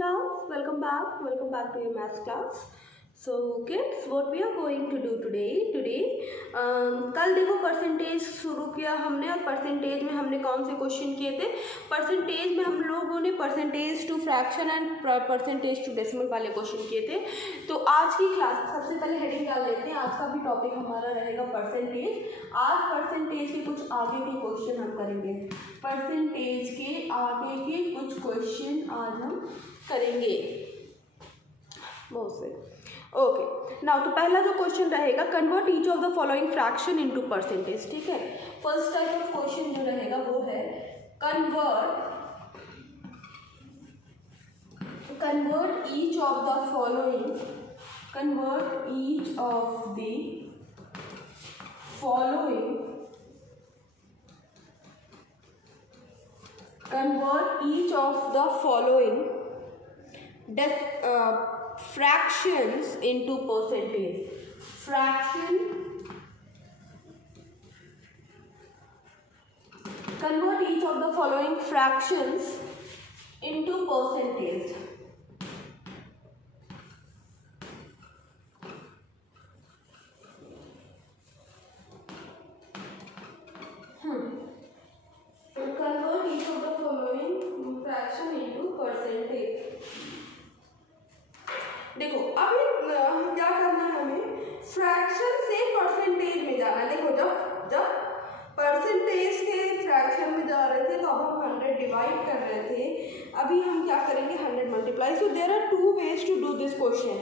class, welcome back to your maths class. So kids, what we are going to do today, कल देखो percentage शुरू किया हमने और परसेंटेज में हमने कौन से क्वेश्चन किए थे। परसेंटेज में हम लोगों ने percentage to fraction and percentage to decimal वाले क्वेश्चन किए थे। तो आज की क्लास सबसे पहले हेडिंग डाल लेते हैं। आज का भी टॉपिक हमारा रहेगा परसेंटेज। आज परसेंटेज के कुछ आगे के क्वेश्चन हम करेंगे। परसेंटेज के आगे के कुछ क्वेश्चन आज हम करेंगे। बहुत से ओके नाउ, तो पहला जो क्वेश्चन रहेगा, convert each of the following fraction into percentage. ठीक है, फर्स्ट टाइप ऑफ क्वेश्चन जो रहेगा वो है convert each of the following fractions into percentage. Convert each of the following fractions into percentage. Convert each of the following fraction into percentage. देखो अभी क्या करना है हमें, फ्रैक्शन से परसेंटेज में जाना है। देखो जब परसेंटेज के फ्रैक्शन में जा रहे थे तो अब हम 100 डिवाइड कर रहे थे, अभी हम क्या करेंगे 100 multiply. So there are two ways to do this question.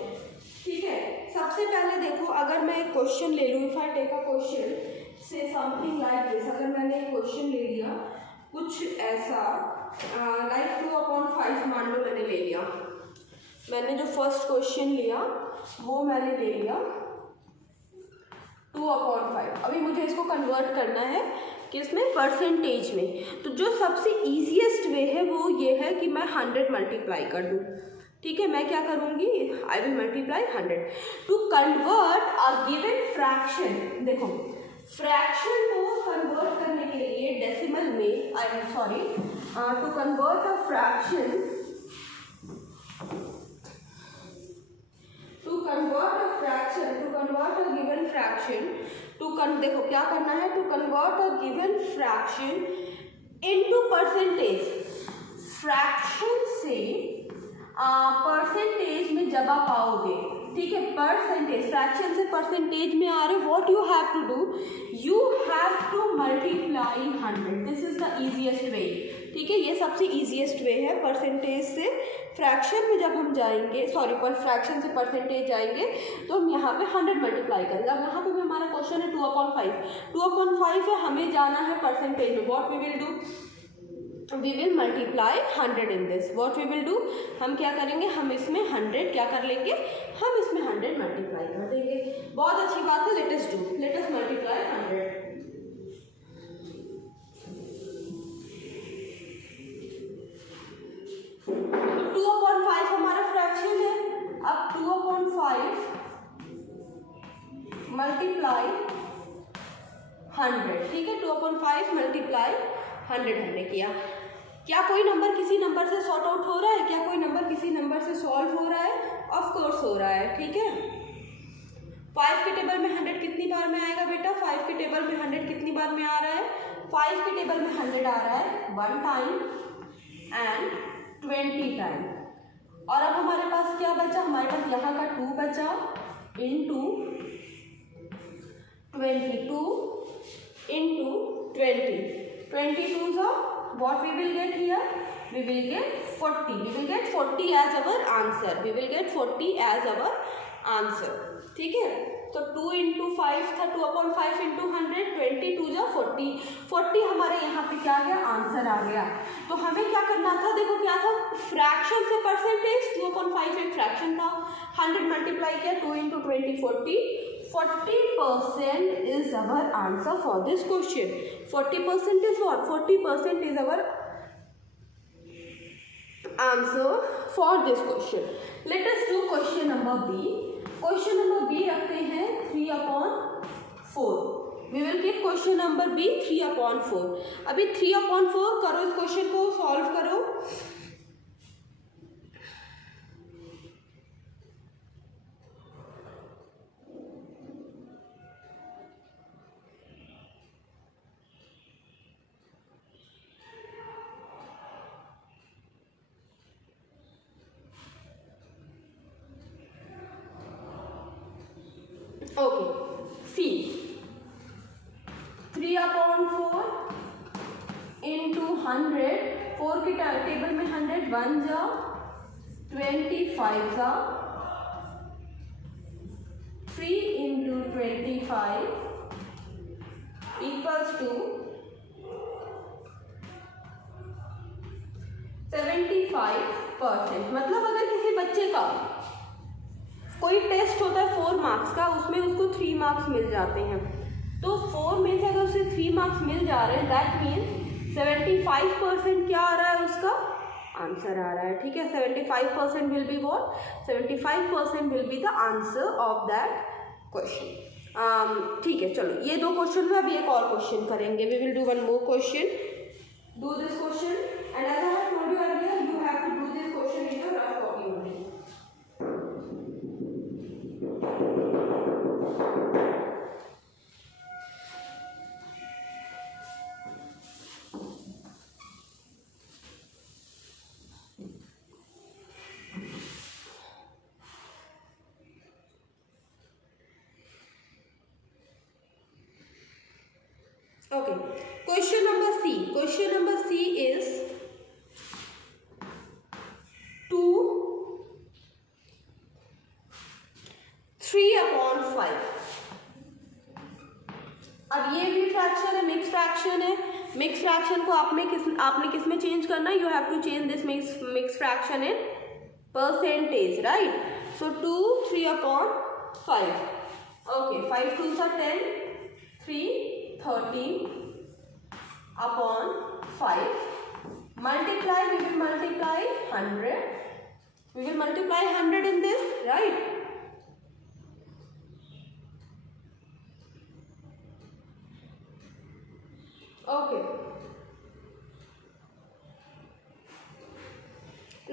ठीक है, सबसे पहले देखो, अगर मैं एक क्वेश्चन ले लूँ, if I take a question say something like this, अगर मैंने एक क्वेश्चन ले लिया कुछ ऐसा लाइक 2/5 मान लो मैंने ले लिया। मैंने जो फर्स्ट क्वेश्चन लिया वो मैंने ले लिया 2/5। अभी मुझे इसको कन्वर्ट करना है किसमें, परसेंटेज में। तो जो सबसे ईजीएस्ट वे है वो ये है कि मैं 100 मल्टीप्लाई कर दूँ। ठीक है, मैं क्या करूँगी, I will multiply 100 to convert a given fraction. देखो फ्रैक्शन को कन्वर्ट करने के लिए डेसिमल में, to convert a fraction, to convert a given fraction, देखो क्या करना है, to convert a given fraction into percentage। Fraction से परसेंटेज में जब आप आओगे, ठीक है, परसेंटेज फ्रैक्शन से परसेंटेज में आ रहे, what you have to do, you have to multiply 100। This is the easiest way. ठीक है, ये सबसे इजीएस्ट वे है। परसेंटेज से फ्रैक्शन में जब हम जाएंगे, पर फ्रैक्शन से परसेंटेज जाएंगे तो हम यहाँ पे 100 मल्टीप्लाई करेंगे। अब यहाँ पे भी हमारा क्वेश्चन है 2/5 है, हमें जाना है परसेंटेज में। What we will do, we will multiply 100 in this. What we will do, हम क्या करेंगे, हम इसमें 100 क्या कर लेंगे, हम इसमें 100 मल्टीप्लाई कर देंगे। बहुत अच्छी बात है, लेट अस मल्टीप्लाई 100। तो 2/5 हमारा फ्रैक्शन है। अब 2/5 मल्टीप्लाई 100। ठीक है, 2/5 मल्टीप्लाई 100 हमने किया। क्या कोई नंबर किसी नंबर से सॉर्ट आउट हो रहा है, क्या कोई नंबर किसी नंबर से सॉल्व हो रहा है, ऑफ कोर्स हो रहा है। ठीक है, 5 के टेबल में 100 कितनी बार में आएगा बेटा, 5 के टेबल में 100 कितनी बार में आ रहा है, 5 के टेबल में 100 आ रहा है 1 टाइम एंड 20 टाइम। और अब हमारे पास क्या बचा, हमारे पास यहाँ का 2 बचा into 22 so what we will get here, we will get 40 as our answer। ठीक है, तो 2 × 5 था, 2/5 × 100, 22 जा 40 हमारे यहाँ पे क्या गया, आंसर आ गया। तो हमें क्या करना था, देखो क्या था, फ्रैक्शन से परसेंटेज, 2/5 एक फ्रैक्शन था, 100 मल्टीप्लाई किया, 2 × 20 40% is our answer for this question। 40% is what, 40% is our answer for this question। Let us do question number B। Question number B रखते हैं 3/4। We will give question number B 3/4। अभी 3/4 करो, इस question को solve करो। Okay, सी 3/4 into 100, 4 के table में 100, 1 जा 25 जा 3 इंटू 25 इक्वल्स टू 75%। मतलब अगर किसी बच्चे का कोई टेस्ट होता है 4 मार्क्स का, उसमें उसको 3 मार्क्स मिल जाते हैं, तो 4 में से अगर उसे 3 मार्क्स मिल जा रहे हैं, दैट मीन्स 75% क्या आ रहा है, उसका आंसर आ रहा है। ठीक है, 75% will be what, 75% will be the answer of that question. ठीक है, चलो ये 2 क्वेश्चन में अभी एक और क्वेश्चन करेंगे। We will do one more question, do this question and as I have told you earlier, you have to do this question in your rough copy only. Okay, question number C. Question number C is 2 3/5। अब ये भी fraction है, mix fraction है। Mix fraction को आपने किस में change करना है, you have to change this mix fraction in percentage, right. So 2 3/5। Okay, 5 2s are 10, 3 13/5 multiply, we will multiply 100, we will multiply 100 in this, right? Okay,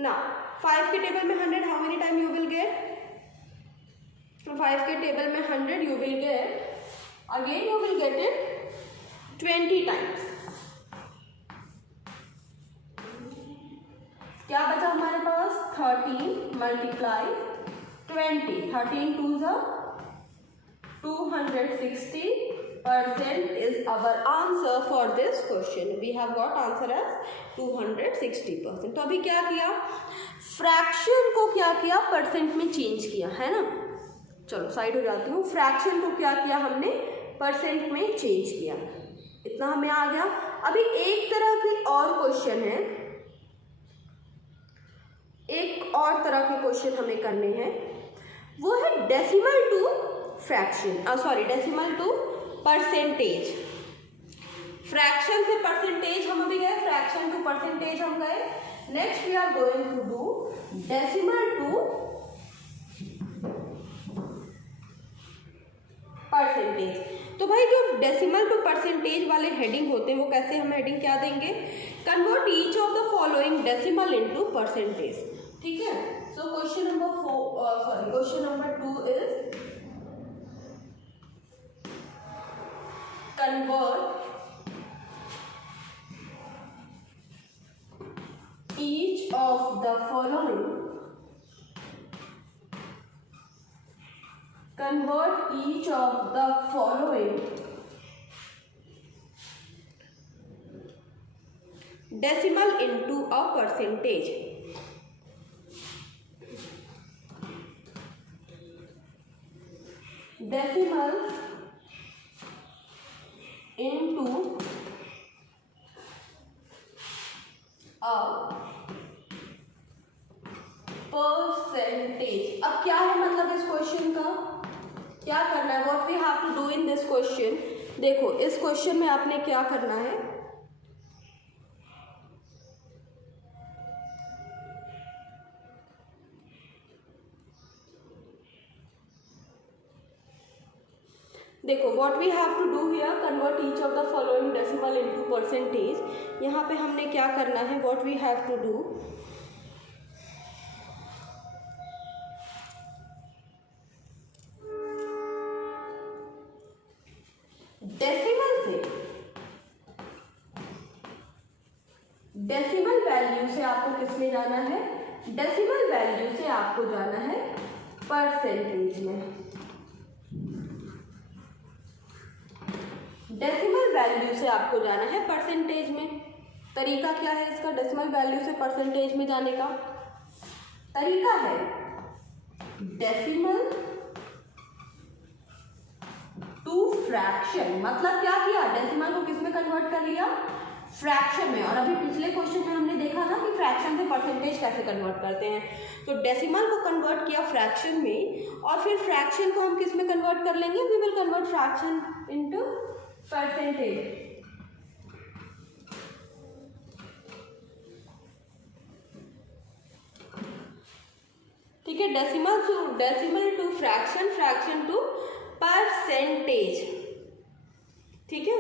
now 5 के table में 100, how many time you will get? 5 के table में 100 you will get, again you will get it 20 times। क्या बचा हमारे पास, 13 multiply 20, 13 2s are 260% is our answer for this question। we have got answer as 260%। तो अभी क्या किया, फ्रैक्शन को क्या किया, परसेंट में चेंज किया, है ना। चलो साइड हो जाती हूँ। फ्रैक्शन को क्या किया हमने, परसेंट में चेंज किया, इतना हमें आ गया। अभी एक तरह की और क्वेश्चन है, एक और तरह के क्वेश्चन हमें करने हैं, वो है decimal to fraction, sorry decimal to percentage. Fraction से परसेंटेज हम अभी गए, फ्रैक्शन टू परसेंटेज हम गए। Next we are going to do decimal to percentage. तो भाई जो डेसिमल टू परसेंटेज वाले हेडिंग होते हैं, वो कैसे हम हेडिंग क्या देंगे, convert each of the following decimal into percentage. ठीक है, so question number 2 is convert each of the following, convert each of the following decimal into a percentage। decimal into a percentage। अब क्या है मतलब इस question का, क्या करना है, what we have to do in this question. देखो इस क्वेश्चन में आपने क्या करना है, देखो what we have to do here, convert each of the following decimal into percentage. यहाँ पे हमने क्या करना है, what we have to do, decimal value से आपको किस में जाना है, डेसिमल वैल्यू से आपको जाना है परसेंटेज में। डेसिमल वैल्यू से आपको जाना है परसेंटेज में। तरीका क्या है इसका? डेसिमल वैल्यू से परसेंटेज में जाने का तरीका है डेसिमल टू फ्रैक्शन। मतलब क्या किया? डेसिमल को किस में कन्वर्ट कर लिया? फ्रैक्शन में। और अभी पिछले क्वेश्चन में हमने देखा ना कि फ्रैक्शन से परसेंटेज कैसे कन्वर्ट करते हैं। तो डेसिमल को कन्वर्ट किया फ्रैक्शन में, और फिर फ्रैक्शन को हम किस में कन्वर्ट कर लेंगे? We will convert fraction into percentage. ठीक है, decimal to fraction, fraction to percentage. ठीक है,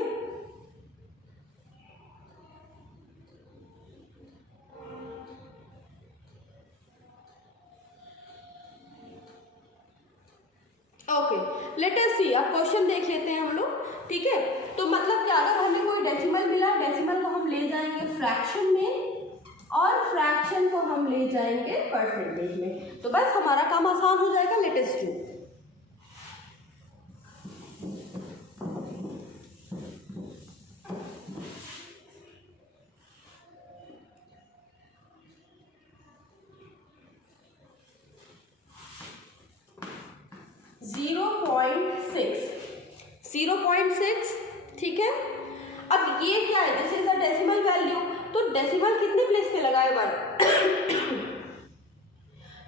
ओके, लेट अस सी। अब क्वेश्चन देख लेते हैं हम लोग। ठीक है, तो मतलब क्या, अगर हमें कोई डेसिमल मिला, डेसिमल को हम ले जाएंगे फ्रैक्शन में और फ्रैक्शन को हम ले जाएंगे परसेंटेज में, तो बस हमारा काम आसान हो जाएगा। Let us do. Zero point six. ठीक है, अब ये क्या है? This is the decimal value. तो डेसिमल कितने प्लेस पे लगाए? 1।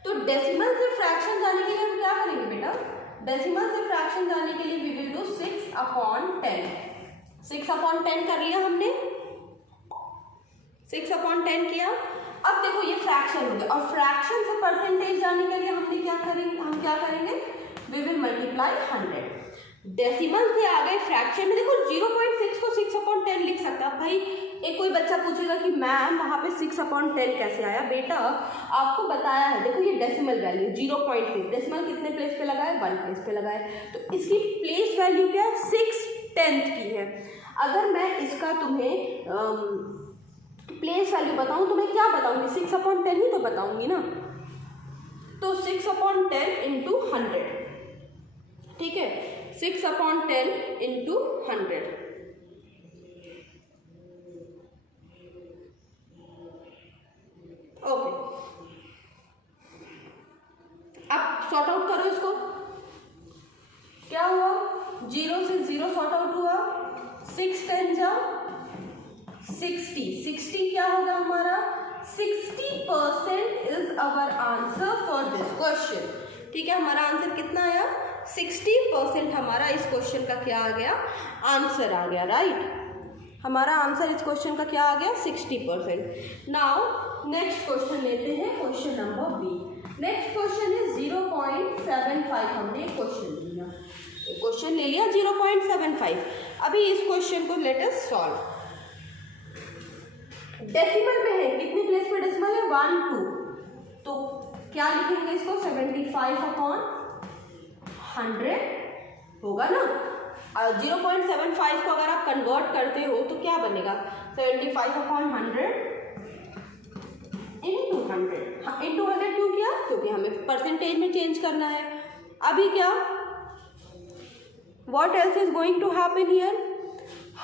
तो डेसिमल से फ्रैक्शन जाने के लिए हम क्या करेंगे बेटा? डेसिमल से फ्रैक्शन जाने के लिए वी विल डू 6/10। 6/10 कर लिया हमने, 6/10 किया। अब देखो ये फ्रैक्शन हो गया, और फ्रैक्शन से परसेंटेज जाने के लिए हमने क्या करेंगे? हम क्या करेंगे? We will multiply 100। डेसिमल से आ गए फ्रैक्शन में। देखो 0.6 को 6/10 लिख सकता है भाई। एक कोई बच्चा पूछेगा कि मैम वहाँ पे 6/10 कैसे आया? बेटा आपको बताया है, देखो ये डेसिमल वैल्यू 0.6, डेसिमल कितने प्लेस पे लगाए? 1 प्लेस पे लगाए, तो इसकी प्लेस वैल्यू क्या है? 6/10 की है। अगर मैं इसका तुम्हें प्लेस वैल्यू बताऊँ तो मैं क्या बताऊँगी? 6/10 ही तो बताऊँगी ना। तो 6/10 इंटू 100। ठीक है, 6/10 इंटू 100। ओके, अब सॉर्ट आउट करो इसको। क्या हुआ? 0 से 0 सॉर्ट आउट हुआ, 6×10 जा 60। 60 क्या होगा हमारा? 60% is our answer for this question. ठीक है, हमारा आंसर कितना आया? 60% हमारा इस क्वेश्चन का क्या आ गया? आंसर आ गया, राइट। हमारा आंसर इस क्वेश्चन का क्या आ गया? 60%। नाउ नेक्स्ट क्वेश्चन लेते हैं, question number B. Next question है 0.75। हमने क्वेश्चन लिया, क्वेश्चन ले लिया 0.75। अभी इस क्वेश्चन को लेट अस सॉल्व। डेसिमल में है, कितने प्लेस पे डेसिमल है? 1 2। तो क्या लिखेंगे इसको? 75/100 होगा ना। 0.75 को अगर आप कन्वर्ट करते हो तो क्या बनेगा? 75/100 इंटू 100। हाँ, इंटू 100 क्यों किया? क्योंकि हमें परसेंटेज में चेंज करना है। अभी क्या, what else is going to happen here?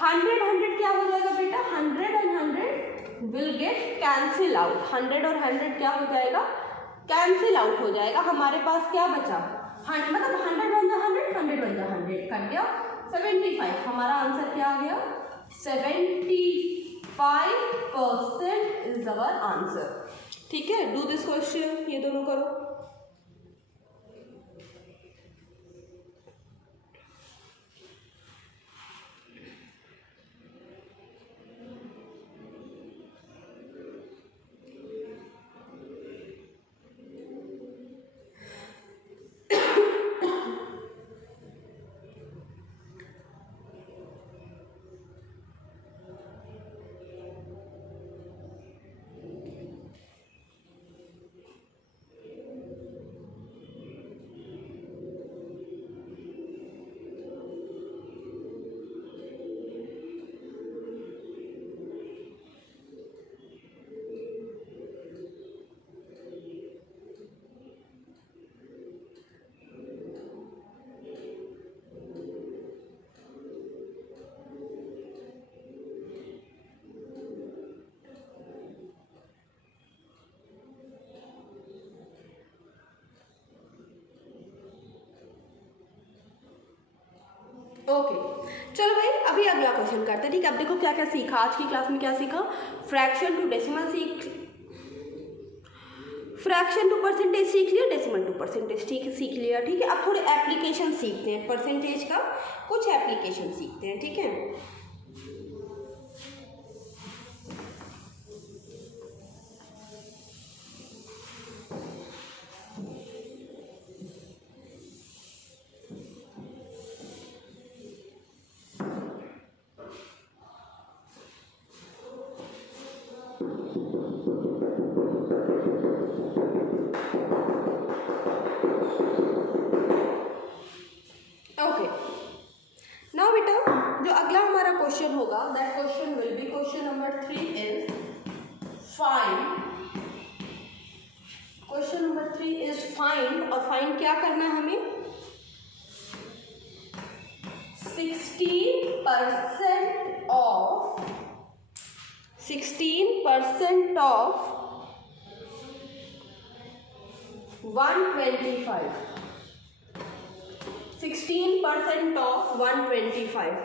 100 क्या हो जाएगा बेटा? 100 and 100 will get cancel out. 100 और 100 क्या हो जाएगा? कैंसिल आउट हो जाएगा। हमारे पास क्या बचा? मतलब 100 बन जा 100, 100 बन जा 100, कट गया 75। हमारा आंसर क्या आ गया? 75% इज अवर आंसर। ठीक है, डू दिस क्वेश्चन, ये दोनों करो। ओके चलो भाई, अभी अगला क्वेश्चन करते हैं। ठीक है, अब देखो क्या क्या सीखा आज की क्लास में। क्या सीखा? Fraction to decimal fraction to percentage सीख लिया, डेसिमल टू परसेंटेज ठीक सीख लिया। ठीक है, अब थोड़े एप्लीकेशन सीखते हैं, परसेंटेज का कुछ एप्लीकेशन सीखते हैं। ठीक है, क्वेश्चन होगा, that question will be question number 3 is find. Question number 3 is find, और फाइंड क्या करना है हमें? 16% of 125, 16% of 125।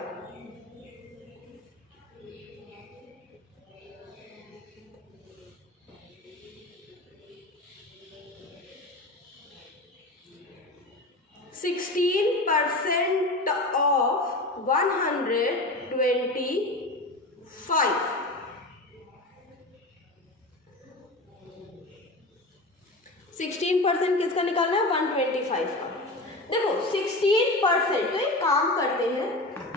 Sixteen percent of 125। 16% किसका निकालना है? 125 का। देखो 16%, तो एक काम करते हैं,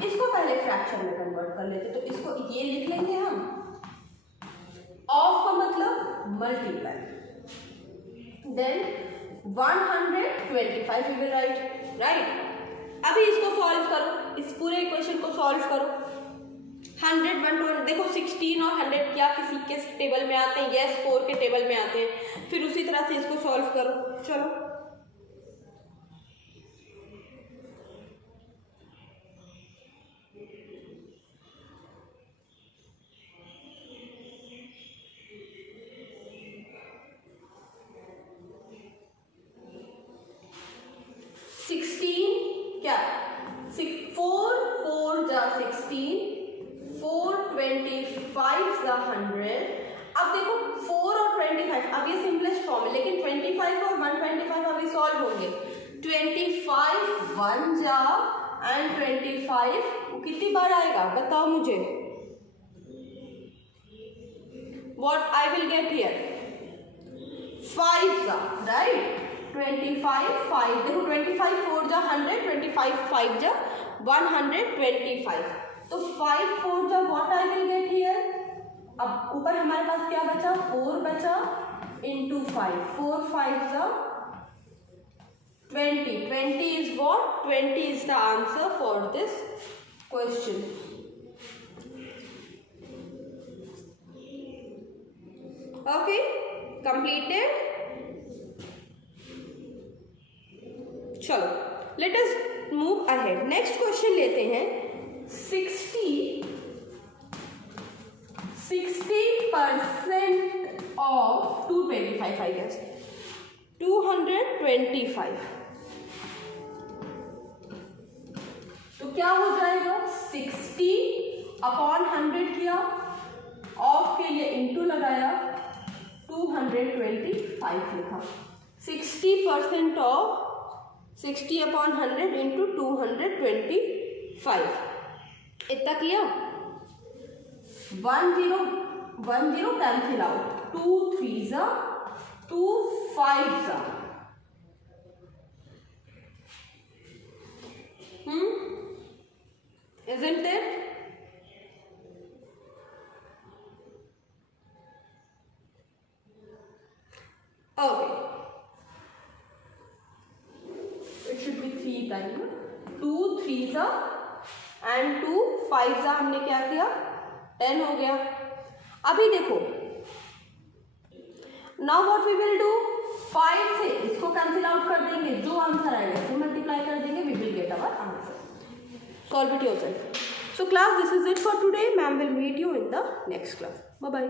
इसको पहले फ्रैक्शन में कन्वर्ट कर लेते। तो इसको ये लिख लेंगे हम, ऑफ का मतलब multiply, then 125 we will write. अभी इसको सॉल्व करो, इस पूरे इक्वेशन को सॉल्व करो। 100 120, देखो 16 और 100 क्या किसी के टेबल में आते हैं? यस, 4 के टेबल में आते हैं। फिर उसी तरह से इसको सॉल्व करो। चलो क्या 4 4 जा 16, 425 जा 100। अब देखो 4 और 25, अब ये सिंपलेस्ट फॉर्म है, लेकिन 25 और 125 अभी सॉल्व होंगे। 25 1 जा एंड 25 कितनी बार आएगा बताओ मुझे? What I will get here? 5 जा, राइट। 25 5, देखो 25 4 जा 100, 25 5 जा 125। तो 5 4 जा what I will get here? अब ऊपर हमारे पास क्या बचा? 4 बचा इंटू 5, 4 5 जा 20। 20 is what? 20 is the answer for this question. Okay, completed. चलो let us move ahead. Next question लेते हैं। 60% ऑफ 225, आई गेस 225। तो क्या हो जाएगा? 60 अपॉन 100 किया, ऑफ के लिए इंटू लगाया, 225 लिखा। 60% ऑफ 60 अपॉन 100 इंटू 225, इतना किया। 1 0 कैंसिल आउट, 2 3 जा 2 5 जा, isn't it? Okay, it should be 3 times. 2 3 जा एंड 2 5 जा, हमने क्या किया? 10 हो गया। अभी देखो, now what we will do? 5 से इसको कैंसिल आउट कर देंगे, जो आंसर आएगा इसे मल्टीप्लाई कर देंगे, we will get our answer. Solve it yourself. So class, this is it for today. Ma'am will meet you in the next class. Bye bye.